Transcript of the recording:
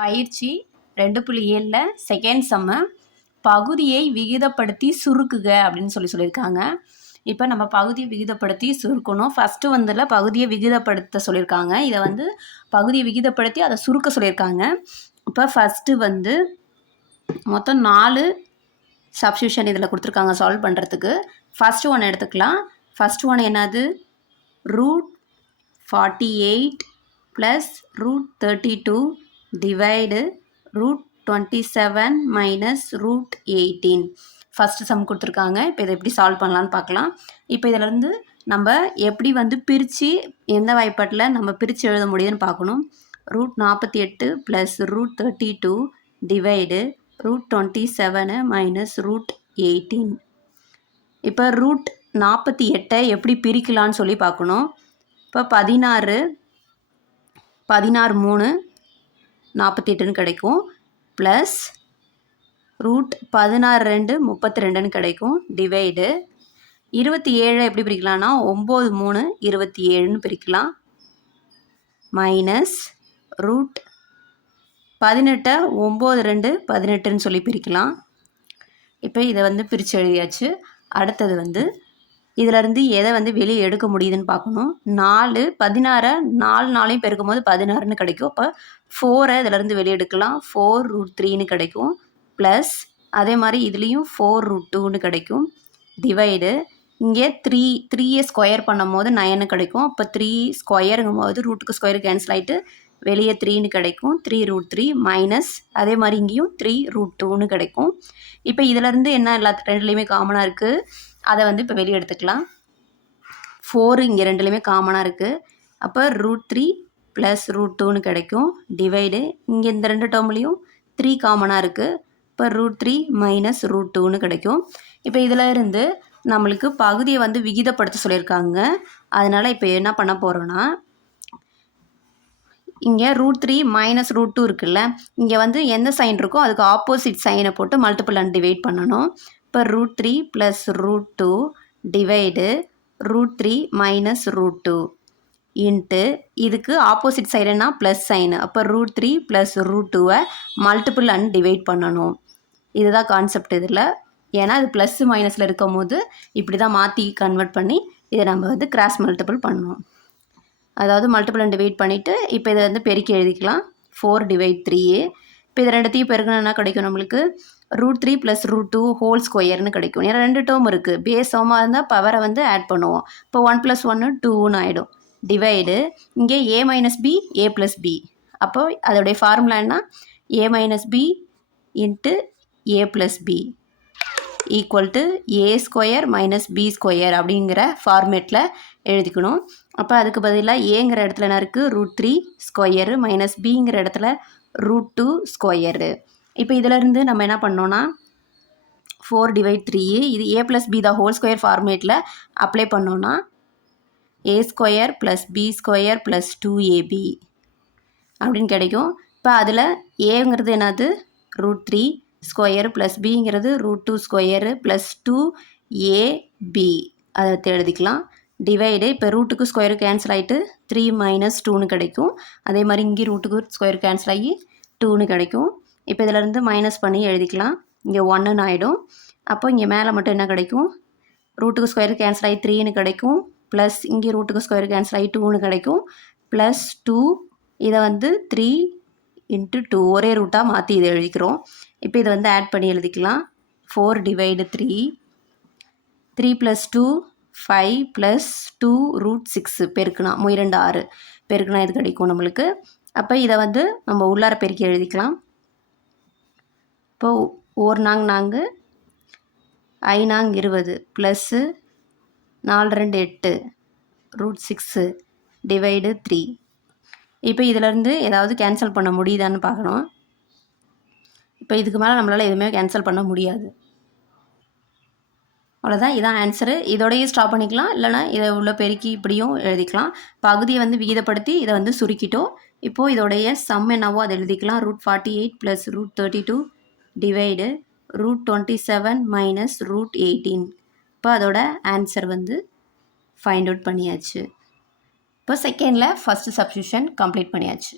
பயிற்சி 2.7ல செகண்ட் சம்மு பகுதியை விகிதப்படுத்தி சுருக்குக அப்படின்னு சொல்லியிருக்காங்க. இப்போ நம்ம பகுதியை விகிதப்படுத்தி சுருக்கணும். ஃபஸ்ட்டு வந்துல பகுதியை விகிதப்படுத்த சொல்லியிருக்காங்க. இதை வந்து பகுதியை விகிதப்படுத்தி அதை சுருக்க சொல்லியிருக்காங்க. இப்போ ஃபஸ்ட்டு வந்து மொத்தம் 4 சப்ஸ்டியூஷன் இதில் கொடுத்துருக்காங்க சால்வ் பண்ணுறதுக்கு. ஃபஸ்ட்டு ஒன்று எடுத்துக்கலாம். ஃபஸ்ட்டு ஒன்று என்னது? √48 plus √32 divide √27 minus √18. First some கொடுத்துருக்காங்க. இப்போ இதை எப்படி சால்வ் பண்ணலான்னு பார்க்கலாம். இப்போ இதிலேருந்து நம்ம எப்படி வந்து பிரித்து எந்த வாய்ப்பாட்டில் நம்ம பிரித்து எழுத முடியுதுன்னு பார்க்கணும். √48 ப்ளஸ் √32 டிவைடு √27 மைனஸ் √18. இப்போ √48 எப்படி பிரிக்கலான்னு சொல்லி பார்க்கணும். இப்போ 16 3 48ன்னு கிடைக்கும். ப்ளஸ் √16 2 32ன்னு கிடைக்கும். டிவைடு 27 எப்படி பிரிக்கலாம்னா 9 3 27ன்னு பிரிக்கலாம். மைனஸ் √18 9 2 18ன்னு சொல்லி பிரிக்கலாம். இப்போ இதை வந்து பிரித்து எழுதியாச்சு. அடுத்தது வந்து இதிலேருந்து எதை வந்து வெளியே எடுக்க முடியுதுன்னு பார்க்கணும். 16 4 பெருக்கும் போது 16ன்னு கிடைக்கும். அப்போ 4 இதிலேருந்து வெளியே எடுக்கலாம். 4√3ன்னு கிடைக்கும். ப்ளஸ் அதே மாதிரி இதுலேயும் 4√2ன்னு கிடைக்கும். டிவைடு இங்கே 3 ஸ்கொயர் பண்ணும் போது 9 கிடைக்கும். அப்போ 3 ஸ்கொயருங்கும் போது ரூட்டுக்கு ஸ்கொயர் கேன்சல் ஆகிட்டு வெளியே 3ன்னு கிடைக்கும். 3√3 மைனஸ் அதே மாதிரி இங்கேயும் 3√2ன்னு கிடைக்கும். இப்போ இதிலேருந்து என்ன ரெண்டுலேயுமே காமனாக இருக்குது, அதை வந்து இப்போ வெளியே எடுத்துக்கலாம். 4 இங்கே ரெண்டுலேயுமே காமனாக இருக்குது. அப்போ √3 ப்ளஸ் √2ன்னு கிடைக்கும். டிவைடு இங்கே இந்த 2 டேர்ம்லேயும் 3 காமனாக இருக்குது. இப்போ √3 மைனஸ் √2ன்னு கிடைக்கும். இப்போ இதில் இருந்து நம்மளுக்கு பகுதியை வந்து விகிதப்படுத்த சொல்லியிருக்காங்க. அதனால் இப்போ என்ன பண்ண போகிறோன்னா, இங்கே √3 மைனஸ் √2 இருக்குல்ல, இங்கே வந்து எந்த சைன் இருக்கோ அதுக்கு ஆப்போசிட் சைனை போட்டு மல்டிபிள் அண்ட் டிவைட் பண்ணணும். இப்போ √3 ப்ளஸ் √2 டிவைடு √3 மைனஸ் √2 இன்ட்டு இதுக்கு ஆப்போசிட் சைடுனா ப்ளஸ் சைனு. அப்போ √3 ப்ளஸ் √2வை மல்டிபிள் அண்ட் டிவைட் பண்ணணும். இதுதான் கான்செப்ட் இதில். ஏன்னா அது ப்ளஸ் மைனஸில் இருக்கும் போது இப்படி தான் மாற்றி கன்வெர்ட் பண்ணி இதை நம்ம வந்து கிராஸ் மல்டிபிள் பண்ணணும். அதாவது மல்டிபிள் அண்ட் டிவைட் பண்ணிவிட்டு இப்போ இதை வந்து பெருக்கி எழுதிக்கலாம். 4/3. இப்போ இது ரெண்டுத்தையும் பெருக்கணும்னா கிடைக்கும் நம்மளுக்கு √3 ப்ளஸ் √2 ஹோல் ஸ்கொயர்னு கிடைக்கும். ஏன்னா 2 டேர்ம் இருக்குது. பேஸ் சமமாக இருந்தால் பவரை வந்து ஆட் பண்ணுவோம். இப்போ 1 + 1 2ன்னு ஆகிடும். டிவைடு இங்கே a minus b a plus b. அப்போ அதோடைய ஃபார்முலா என்ன? a minus b into a plus b equal to a square minus b square அப்படிங்கிற ஃபார்மேட்டில் எழுதிக்கணும். அப்போ அதுக்கு பதிலாக ஏங்கிற இடத்துல என்ன இருக்குது? √3 ஸ்கொயரு மைனஸ் பிங்கிற இடத்துல √2 ஸ்கொயரு. இப்போ இதிலேருந்து நம்ம என்ன பண்ணோன்னா 4/3 இது a ப்ளஸ் b தான் ஹோல் ஸ்கொயர் ஃபார்மேட்டில் அப்ளை பண்ணோன்னா a square plus b square plus 2ab அப்படின்னு கிடைக்கும். இப்போ அதில் ஏங்கிறது என்னது? √3 ஸ்கொயர் ப்ளஸ் பிங்கிறது √2 ஸ்கொயரு ப்ளஸ் 2ab அதை எழுதிக்கலாம். டிவைடு இப்போ ரூட்டுக்கு ஸ்கொயரு கேன்சல் ஆகிட்டு 3 மைனஸ் 2ன்னு கிடைக்கும். அதே மாதிரி இங்கே ரூட்டுக்கு ஸ்கொயர் கேன்சல் ஆகி 2ன்னு கிடைக்கும். இப்போ இதிலேருந்து மைனஸ் பண்ணி எழுதிக்கலாம். இங்கே 1ன்னு ஆகிடும். அப்போ இங்கே மேலே மட்டும் என்ன கிடைக்கும்? ரூட்டுக்கு ஸ்கொயர் கேன்சல் ஆகி 3ன்னு கிடைக்கும். ப்ளஸ் இங்கே ரூட்டுக்கு ஸ்கொயர் கேன்சல் ஆகி 2ன்னு கிடைக்கும். ப்ளஸ் 2 இதை வந்து 3 × 2 ஒரே ரூட்டாக மாற்றி இதை எழுதிக்கிறோம். இப்போ இதை வந்து ஆட் பண்ணி எழுதிக்கலாம். 4/3 3 + 2 5 + 2 √6 பெருக்குனா 2 6 பெருக்குனா இது கிடைக்கும் நம்மளுக்கு. அப்போ இதை வந்து நம்ம உள்ளார பெருக்கி எழுதிக்கலாம். இப்போ 1 4 4 5 4 20 ப்ளஸ்ஸு 4 2 8 √6 டிவைடு 3. இப்போ இதிலேருந்து ஏதாவது கேன்சல் பண்ண முடியுதான்னு பார்க்கணும். இப்போ இதுக்கு மேலே நம்மளால் எதுவுமே கேன்சல் பண்ண முடியாது. அவ்வளோதான், இதான் ஆன்சரு. இதோடையே ஸ்டாப் பண்ணிக்கலாம். இல்லைனா இதை உள்ள பெருக்கி இப்படியும் எழுதிக்கலாம். பகுதியை வந்து விகிதப்படுத்தி இதை வந்து சுருக்கிட்டோம். இப்போது இதோடைய சம் என்னவோ அதை எழுதிக்கலாம். √48 ப்ளஸ் √32 டிவைடு √27 மைனஸ் √18. இப்போ அதோட ஆன்சர் வந்து ஃபைண்ட் அவுட் பண்ணியாச்சு. இப்போ செகண்டில் ஃபஸ்ட்டு சப்ஸ்டியூஷன் கம்ப்ளீட் பண்ணியாச்சு.